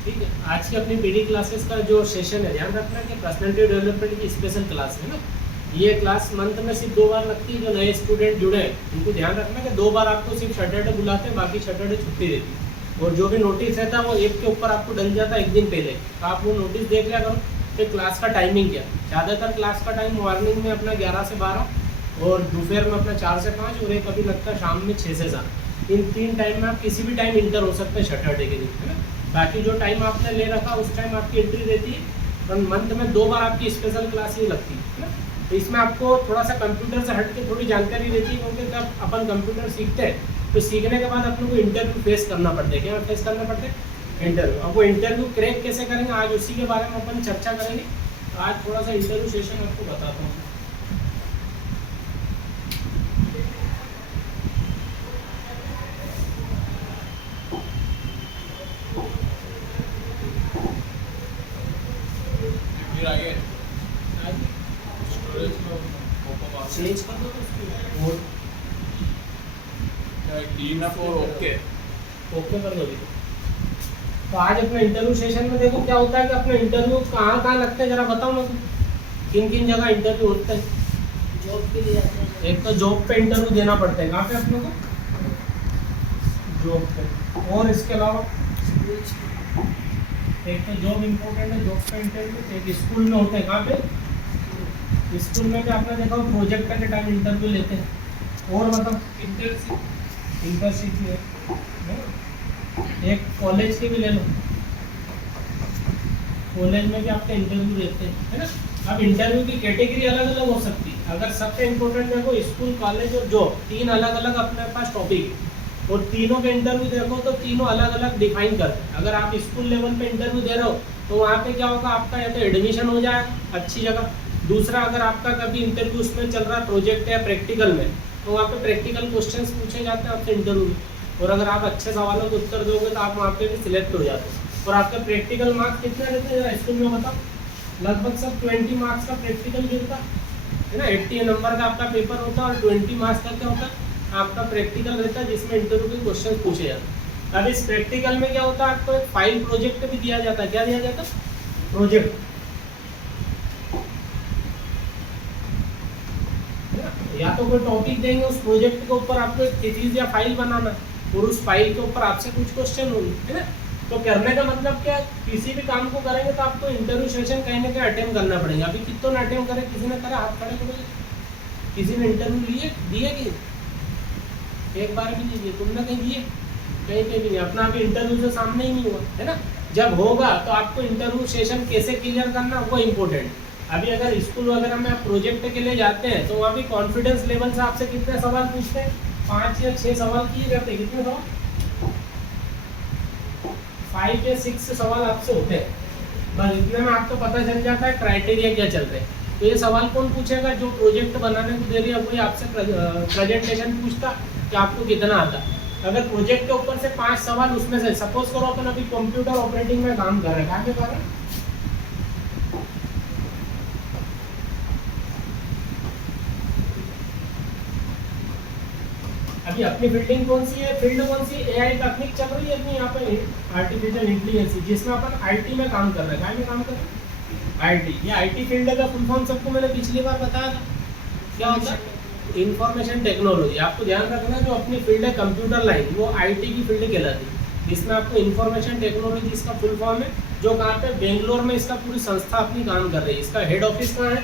ठीक है, आज की अपनी पीडी क्लासेस का जो सेशन है, ध्यान रखना कि पर्सनालिटी डेवलपमेंट की स्पेशल क्लास है ना। ये क्लास मंथ में सिर्फ 2 बार लगती है। जो नए स्टूडेंट जुड़े हैं उनको ध्यान रखना कि 2 बार आपको सिर्फ सैटरडे बुलाते हैं, बाकी सैटरडे छुट्टी रहती है। और जो भी नोटिस रहता है वो ऐप के ऊपर आपको डल जाता है एक दिन पहले, तो आप वो नोटिस देख लिया करो। फिर क्लास का टाइमिंग क्या, ज़्यादातर क्लास का टाइम मॉर्निंग में अपना 11 से 12 और दोपहर में अपना 4 से 5 और एक अभी लगता है शाम में 6 से 7। इन 3 टाइम में आप किसी भी टाइम इंटर हो सकते हैं सैटरडे के दिन, है ना। बाकी जो टाइम आपने ले रखा उस टाइम आपकी एंट्री रहती है। और मंथ में 2 बार आपकी स्पेशल क्लास ही लगती है ना। तो इसमें आपको थोड़ा सा कंप्यूटर से हट के थोड़ी जानकारी रहती है, क्योंकि जब अपन कंप्यूटर सीखते हैं तो सीखने के बाद अपन को इंटरव्यू फेस करना पड़ता है। क्या फेस करना पड़ता है? इंटरव्यू। अब वो इंटरव्यू क्रैक कैसे करेंगे, आज उसी के बारे में अपन चर्चा करेंगे। आज थोड़ा सा इंटरव्यू सेशन आपको बताता हूँ। चेंज कर दो तो ओके ओके कर दो। तो आज अपने इंटरव्यू सेशन में देखो क्या होता है कि अपने इंटरव्यू कहाँ लगते हैं, जरा बताओ ना। किन किन जगह इंटरव्यू होते हैं? जॉब के लिए जाते हैं। एक तो जॉब पे इंटरव्यू देना पड़ता है। कहाँ पे अपने को? जॉब पे। और इसके अलावा एक तो जॉब इम्पोर्टेंट है, जॉब पे इंटरव्यू। एक स्कूल में होते हैं। कहाँ पे? स्कूल में भी आपने देखा प्रोजेक्ट के टाइम इंटरव्यू लेते हैं। और मतलब इंटर्नशिप भी है। एक कॉलेज के भी ले लो, कॉलेज में भी आपका इंटरव्यू लेते हैं, है ना। अब इंटरव्यू की कैटेगरी अलग अलग हो सकती है। अगर सबसे इम्पोर्टेंट देखो स्कूल, कॉलेज और जॉब, 3 अलग अलग अपने पास टॉपिक है। और तीनों के इंटरव्यू देखो तो तीनों अलग अलग डिफाइन करते हैं। अगर आप स्कूल लेवल पे इंटरव्यू दे रहे हो तो वहाँ पे क्या होगा, आपका या तो एडमिशन हो जाए अच्छी जगह। दूसरा, अगर आपका कभी इंटरव्यू उसमें चल रहा है प्रोजेक्ट या प्रैक्टिकल में, तो वहाँ पे प्रैक्टिकल क्वेश्चंस पूछे जाते हैं आपसे इंटरव्यू में। और अगर आप अच्छे सवालों के उत्तर दोगे तो आप वहाँ पे भी सिलेक्ट हो जाते हैं। और आपके प्रैक्टिकल मार्क्स कितने रहते हैं स्कूल में बताओ? लगभग सब 20 मार्क्स का प्रैक्टिकल गिरता है ना। 80 नंबर का आपका पेपर होता है और 20 मार्क्स का क्या होता है, आपका प्रैक्टिकल रहता है, जिसमें इंटरव्यू के क्वेश्चन पूछे जाते हैं। अब इस प्रैक्टिकल में क्या होता है, आपको एक फाइल प्रोजेक्ट भी दिया जाता है। क्या दिया जाता है? प्रोजेक्ट। या तो कोई टॉपिक देंगे, उस प्रोजेक्ट के ऊपर आपको एक थीसिस या फाइल बनाना, और उस फाइल के ऊपर आपसे कुछ क्वेश्चन होंगे, है ना। तो करने का मतलब क्या, किसी भी काम को करेंगे तो आपको इंटरव्यू सेशन कहीं ना कहीं अटेंड करना पड़ेगा। अभी कितनों ने अटेंड करे? किसी ने करा? हाथ खड़े करोगे। किसी ने इंटरव्यू दिए कि एक बार भी नहीं दिए? तुमने कहीं दिए? कहीं पे भी नहीं। अपना अभी इंटरव्यू से सामने ही नहीं हुआ, है ना। जब होगा तो आपको इंटरव्यू सेशन कैसे क्लियर करना वो इम्पोर्टेंट। अभी अगर स्कूल वगैरह में आप प्रोजेक्ट के लिए जाते हैं तो वहाँ भी कॉन्फिडेंस लेवल से आपसे कितने सवाल पूछते हैं? 5 या 6 सवाल किए जाते हैं। कितने सवाल? 5 या 6 सवाल आपसे होते हैं। बस इतने में आपको पता चल जाता है क्राइटेरिया क्या चल रहे हैं। तो ये सवाल कौन पूछेगा? जो प्रोजेक्ट बनाने को दे रही है वही आपसे प्रेजेंटेशन पूछता कि आपको कितना आता। अगर प्रोजेक्ट के ऊपर से 5 सवाल, उसमें से सपोज करो अपन अभी कंप्यूटर ऑपरेटिंग में काम कर रहे हैं। क्या कर रहे हैं? अभी अपनी फील्डिंग कौन सी है? फील्ड कौन सी? एआई तकनीक चल रही है अपनी यहाँ पे, आर्टिफिशियल इंटेलिजेंस, जिसमें अपन आईटी में काम कर रहे हैं। क्या में काम कर रहे हैं? आईटी। ये आईटी फील्ड का फुल फॉर्म सबको मैंने पिछली बार बताया था। क्या होता है? Information technology. आपको ध्यान रखना, जो अपनी फील्ड है कंप्यूटर लाइन, वो आईटी की फील्ड कहलाती है। इसमें आपको इंफॉर्मेशन टेक्नोलॉजी इसका फुल फॉर्म है, जो कहाँ पे? बेंगलोर में इसका पूरी संस्था अपनी काम कर रही है। इसका हेड ऑफिस कहाँ है?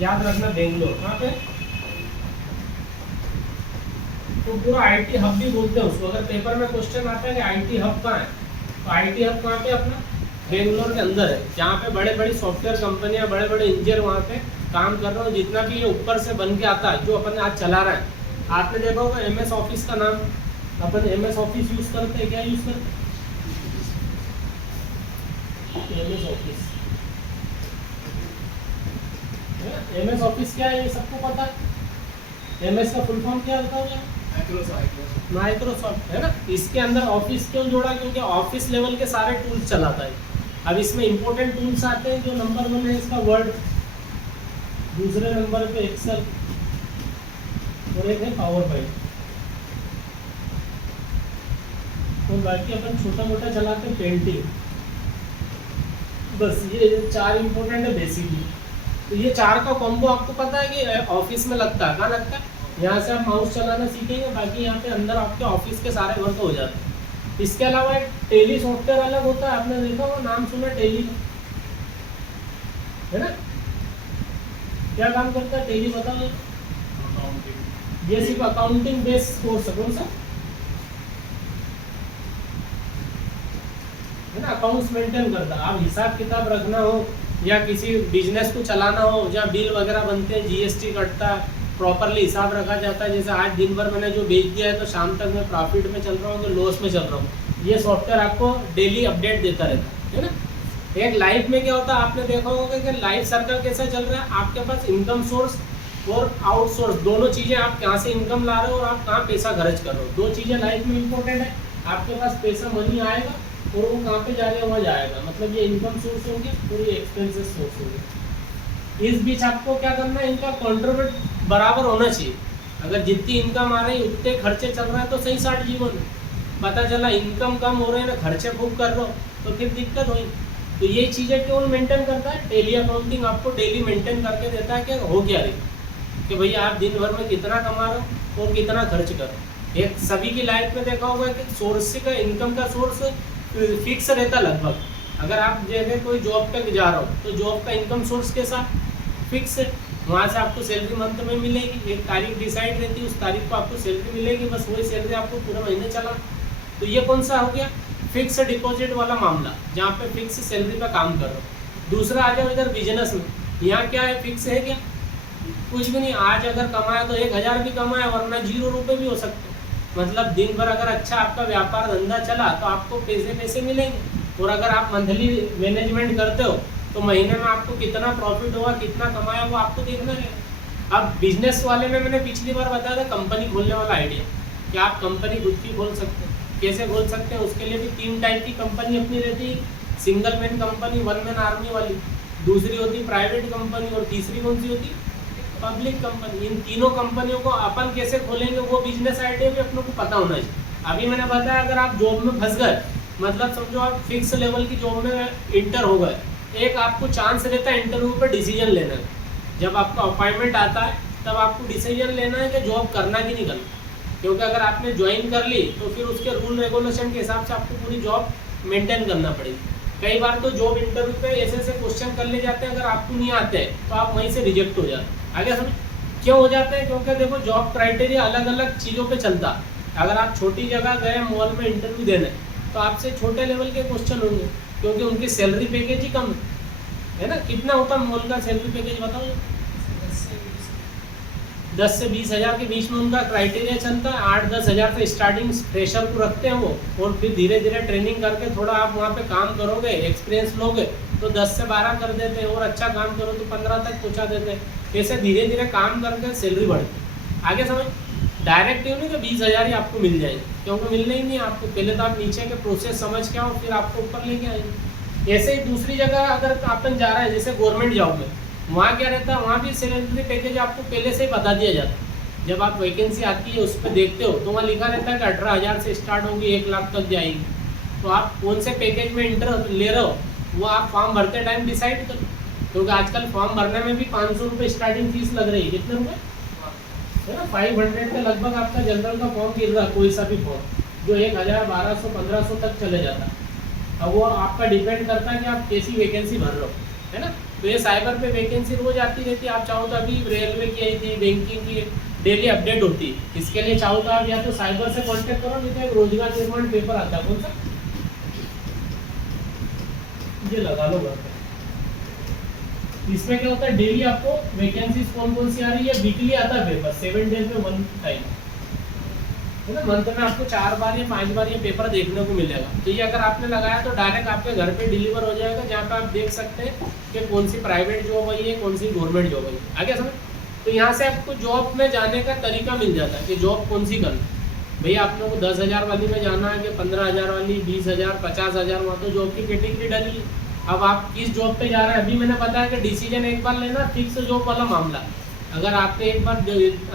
याद रखना, बेंगलोर। कहाँ पे? तो पूरा आईटी हब भी बोलते हैं उसको। अगर पेपर में क्वेश्चन आता है कि आईटी हब कहाँ है, तो आईटी हब कहाँ पे? अपना बेंगलोर के अंदर है, जहाँ पे बड़े बड़ी सॉफ्टवेयर कंपनियां, बड़े बड़े इंजीनियर वहाँ पे काम कर रहे हो। जितना भी ये ऊपर से बन के आता है, जो अपन आज चला रहा है, आपने देखा होगा MS ऑफिस का नाम। अपन MS ऑफिस यूज करते हैं। क्या यूज करते हैं? MS office. MS ऑफिस क्या है ये सबको पता है? MS का फुल फॉर्म क्या होता है? माइक्रोसॉफ्ट, है ना। इसके अंदर ऑफिस क्यों जोड़ा? क्योंकि ऑफिस लेवल के सारे टूल्स चलाता है। अब इसमें इंपॉर्टेंट टूल्स आते हैं। जो नंबर 1 है इसका वर्ड, दूसरे नंबर पे एक्सेल, और एक है पावर पॉइंट। तो बाकी अपन छोटा मोटा चलाते हैं पेंटिंग, बस ये 4 इम्पोर्टेंट है बेसिकली। तो ये 4 का कॉम्बो आपको पता है कि ऑफिस में लगता है, कहाँ लगता है? यहाँ से आप माउस चलाना सीखेंगे, बाकी यहाँ पे अंदर आपके ऑफिस के सारे वर्क हो जाते हैं। इसके अलावा एक टेली सॉफ्टवेयर अलग होता है, आपने देखा होगा, नाम सुना टेली का, है ना? क्या काम करता है टेली, बताओ। ये सिर्फ अकाउंटिंग बेस्ड कोर्स है, कौन सा है ना? अकाउंट्स मेंटेन करता है। आप हिसाब किताब रखना हो या किसी बिजनेस को चलाना हो, जहाँ बिल वगैरह बनते हैं, जीएसटी कटता है, प्रॉपरली हिसाब रखा जाता है। जैसे आज दिन भर मैंने जो बेच दिया है तो शाम तक मैं प्रॉफिट में चल रहा हूँ कि लॉस में चल रहा हूँ, ये सॉफ्टवेयर आपको डेली अपडेट देता रहता है ना? एक लाइफ में क्या होता है, आपने देखा होगा कि लाइफ सर्कल कैसा चल रहा है, आपके पास इनकम सोर्स और आउटसोर्स दोनों चीज़ें, आप कहाँ से इनकम ला रहे हो और आप कहाँ पैसा खर्च कर रहे हो, दो चीज़ें लाइफ में इंपॉर्टेंट है। आपके पास पैसा मनी आएगा और वो कहाँ पे जा रहे हैं वहाँ जाएगा, मतलब ये इनकम सोर्स होंगे और ये एक्सपेंसेस सोर्स होंगे। इस बीच आपको क्या करना है, इनका कंट्रीब्यूट बराबर होना चाहिए। अगर जितनी इनकम आ रही है उतने खर्चे चल रहे हैं तो सही साठ जीवन है। पता चला इनकम कम हो रहे हैं ना, खर्चे खूब कर रहे हो तो फिर दिक्कत हुई। तो ये चीज़ें क्यों मेंटेन करता है टेली अकाउंटिंग, आपको डेली मेंटेन करके देता है कि हो क्या रही, कि भैया आप दिन भर में कितना कमा रहे हो और कितना खर्च कर रहे हो। एक सभी की लाइफ में देखा होगा कि सोर्स का इनकम का सोर्स फिक्स रहता लगभग। अगर आप जैसे कोई जॉब तक जा रहे हो तो जॉब का इनकम सोर्स के साथ फिक्स है, वहाँ से आपको सैलरी मंथ में मिलेगी, एक तारीख डिसाइड रहती है, उस तारीख को आपको सैलरी मिलेगी, बस वही सैलरी आपको पूरा महीने चला। तो ये कौन सा हो गया, फिक्स डिपॉजिट वाला मामला, जहाँ पे फिक्स सैलरी पे काम कर रहे हो। दूसरा आ जाओ इधर बिजनेस में, यहाँ क्या है, फिक्स है क्या, कुछ भी नहीं। आज अगर कमाया तो 1000 भी कमाया, वरना 0 रुपये भी हो सकते। मतलब दिन भर अगर अच्छा आपका व्यापार धंधा चला तो आपको पैसे मिलेंगे, और अगर आप मंथली मैनेजमेंट करते हो तो महीने में आपको कितना प्रॉफिट हुआ, कितना कमाया, वो आपको देखना है। अब बिजनेस वाले में मैंने पिछली बार बताया था कंपनी खोलने वाला आइडिया, कि आप कंपनी खुद की खोल सकते हैं। कैसे खोल सकते हैं, उसके लिए भी 3 टाइप की कंपनी अपनी रहती है, single man company, 1 man army वाली, दूसरी होती प्राइवेट कंपनी, और तीसरी कौन सी होती, पब्लिक कंपनी। इन तीनों कंपनियों को अपन कैसे खोलेंगे वो बिजनेस आइडिया भी अपनों को पता होना चाहिए। अभी मैंने बताया अगर आप जॉब में फंस गए, मतलब समझो आप फिक्स लेवल की जॉब में इंटर हो गए, एक आपको चांस रहता है इंटरव्यू पर डिसीजन लेने का। जब आपका अपॉइंटमेंट आता है तब आपको डिसीजन लेना है कि जॉब करना कि नहीं करना, क्योंकि अगर आपने ज्वाइन कर ली तो फिर उसके रूल रेगुलेशन के हिसाब से आपको पूरी जॉब मेंटेन करना पड़ेगी। कई बार तो जॉब इंटरव्यू पे ऐसे ऐसे क्वेश्चन कर ले जाते हैं, अगर आपको नहीं आते हैं तो आप वहीं से रिजेक्ट हो जाते हैं। आगे समझ क्यों हो जाते हैं, क्योंकि देखो जॉब क्राइटेरिया अलग अलग चीज़ों पे चलता है। अगर आप छोटी जगह गए मॉल में इंटरव्यू देने तो आपसे छोटे लेवल के क्वेश्चन होंगे, क्योंकि उनकी सैलरी पैकेज ही कम है ना। कितना होता है मॉल का सैलरी पैकेज बताओ, 10 से 20 हज़ार के बीच में उनका क्राइटेरिया चलता है। 8-10 हज़ार से स्टार्टिंग फ्रेशर को रखते हैं वो, और फिर धीरे धीरे ट्रेनिंग करके थोड़ा आप वहाँ पे काम करोगे, एक्सपीरियंस लोगे तो 10 से 12 कर देते हैं, और अच्छा काम करो तो 15 तक पहुँचा देते हैं। ऐसे धीरे धीरे काम करके सैलरी बढ़ती है। आगे समझ, डायरेक्ट नहीं कि 20 हज़ार ही आपको मिल जाएगी, क्योंकि मिलना ही नहीं आपको। पहले तो आप नीचे के प्रोसेस समझ के आओ, फिर आपको ऊपर लेके आएंगे। ऐसे ही दूसरी जगह अगर अपन जा रहे हैं, जैसे गवर्नमेंट जॉब में, वहाँ क्या रहता है, वहाँ भी सैलरी पैकेज आपको पहले से ही बता दिया जाता है। जब आप वैकेंसी आती है उस पर देखते हो तो वहाँ लिखा रहता है कि 18,000 से स्टार्ट होगी, 1 लाख तक जाएगी। तो आप कौन से पैकेज में इंटर ले रहे हो वो आप फॉर्म भरते टाइम डिसाइड करो, क्योंकि आजकल फॉर्म भरने में भी 500 रुपये स्टार्टिंग फीस लग रही है। कितने रुपये है ना, 500 के लगभग आपका जनरल का फॉर्म गिर रहा है, कोई सा भी फॉर्म, जो 1000, 1200, 1500 तक चले जाता है। अब वो आपका डिपेंड करता है कि आप कैसी वैकेंसी भर रहे हो, है ना। तो ये साइबर पे वैकेंसी रोज आती रहती है। आप चाहो तो अभी रेलवे की आई थी, बैंकिंग की डेली अपडेट होती है। इसके लिए चाहो तो आप या तो साइबर से कांटेक्ट करो, नहीं तो एक रोजगार निर्माण पेपर आता है, कौन सा, ये लगा लो घर पे। इसमें क्या होता है, डेली आपको वैकेंसी कौन कौन सी आ रही है, वीकली आता है पेपर, 7 डेज में 1 टाइम, है ना। मंथ में आपको 4 बार या 5 बार ये पेपर देखने को मिलेगा। तो ये अगर आपने लगाया तो डायरेक्ट आपके घर पे डिलीवर हो जाएगा, जहाँ पे आप देख सकते हैं कि कौन सी प्राइवेट जॉब है, कौन सी गवर्नमेंट जॉब है। आगे समझ, तो यहाँ से आपको जॉब में जाने का तरीका मिल जाता है कि जॉब कौन सी करना। भैया आप लोगों को 10,000 वाली में जाना है कि 15,000 वाली, 20,000, 50,000, वहाँ तो जॉब की कैटेगरी डाली है। अब आप किस जॉब पे जा रहे हैं, अभी मैंने बताया कि डिसीजन एक बार लेना, फिक्स जॉब वाला मामला। अगर आपने एक बार